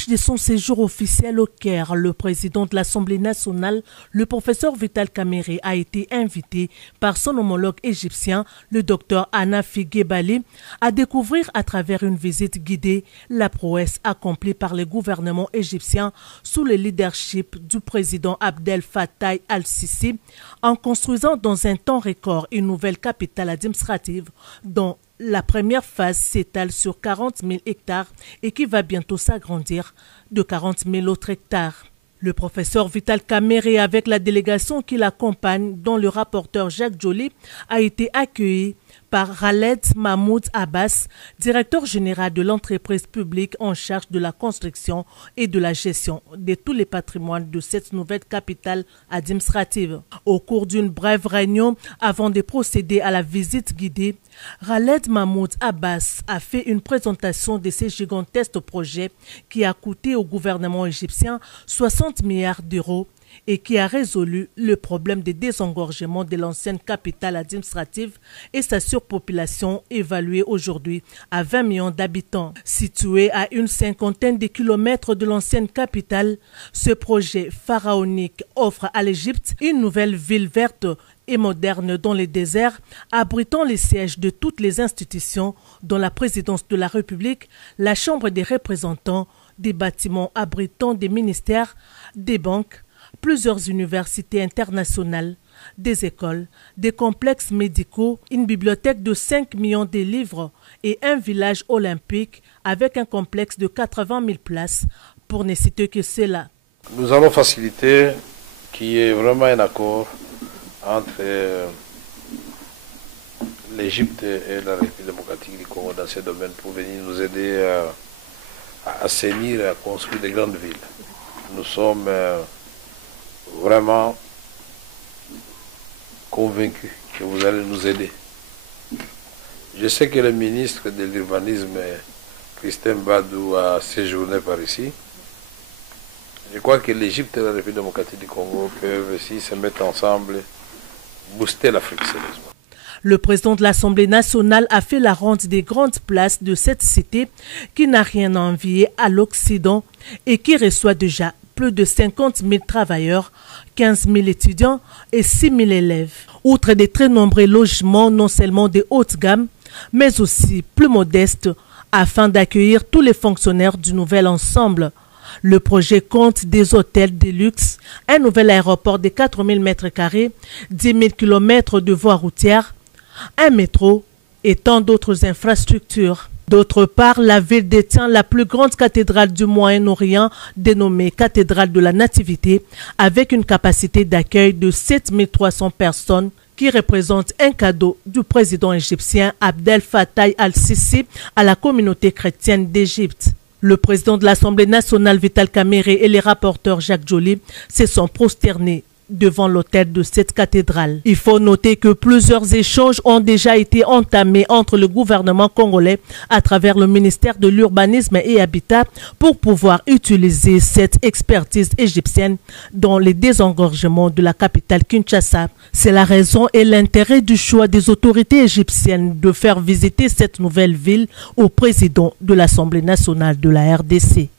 marge de son séjour officiel au Caire, le président de l'Assemblée nationale, le professeur Vital Kamerhe, a été invité par son homologue égyptien, le docteur Hanafi Gebali, à découvrir à travers une visite guidée la prouesse accomplie par le gouvernement égyptien sous le leadership du président Abdel Fattah al-Sisi en construisant dans un temps record une nouvelle capitale administrative dont la première phase s'étale sur 40 000 hectares et qui va bientôt s'agrandir de 40 000 autres hectares. Le professeur Vital Kamerhe, avec la délégation qui l'accompagne, dont le rapporteur Jacques Joly, a été accueilli par Khaled Mahmoud Abbas, directeur général de l'entreprise publique en charge de la construction et de la gestion de tous les patrimoines de cette nouvelle capitale administrative. Au cours d'une brève réunion, avant de procéder à la visite guidée, Khaled Mahmoud Abbas a fait une présentation de ce gigantesque projet qui a coûté au gouvernement égyptien 60 milliards d'euros et qui a résolu le problème de désengorgement de l'ancienne capitale administrative et sa surpopulation évaluée aujourd'hui à 20 millions d'habitants. Situé à une cinquantaine de kilomètres de l'ancienne capitale, ce projet pharaonique offre à l'Égypte une nouvelle ville verte et moderne dans les déserts, abritant les sièges de toutes les institutions, dont la présidence de la République, la Chambre des représentants, des bâtiments abritant des ministères, des banques, plusieurs universités internationales, des écoles, des complexes médicaux, une bibliothèque de 5 millions de livres et un village olympique avec un complexe de 80 000 places, pour ne citer que cela. Nous allons faciliter qu'il y ait vraiment un accord entre l'Égypte et la République démocratique du Congo dans ce domaine pour venir nous aider à assainir et à construire des grandes villes. Nous sommes vraiment convaincus que vous allez nous aider. Je sais que le ministre de l'Urbanisme, Christin Badou, a séjourné par ici. Je crois que l'Égypte et la République démocratique du Congo peuvent aussi se mettre ensemble, booster l'Afrique sérieusement. Le président de l'Assemblée nationale a fait la ronde des grandes places de cette cité qui n'a rien à envier à l'Occident et qui reçoit déjà plus de 50 000 travailleurs, 15 000 étudiants et 6 000 élèves. Outre des très nombreux logements, non seulement de haute gamme, mais aussi plus modestes, afin d'accueillir tous les fonctionnaires du nouvel ensemble. Le projet compte des hôtels de luxe, un nouvel aéroport de 4 000 m², 10 000 km de voies routières, un métro et tant d'autres infrastructures. D'autre part, la ville détient la plus grande cathédrale du Moyen-Orient, dénommée Cathédrale de la Nativité, avec une capacité d'accueil de 7 300 personnes, qui représente un cadeau du président égyptien Abdel Fattah al-Sisi à la communauté chrétienne d'Égypte. Le président de l'Assemblée nationale Vital Kamerhe et les rapporteurs Jacques Joly se sont prosternés devant l'autel de cette cathédrale. Il faut noter que plusieurs échanges ont déjà été entamés entre le gouvernement congolais à travers le ministère de l'Urbanisme et Habitat pour pouvoir utiliser cette expertise égyptienne dans les désengorgements de la capitale Kinshasa. C'est la raison et l'intérêt du choix des autorités égyptiennes de faire visiter cette nouvelle ville au président de l'Assemblée nationale de la RDC.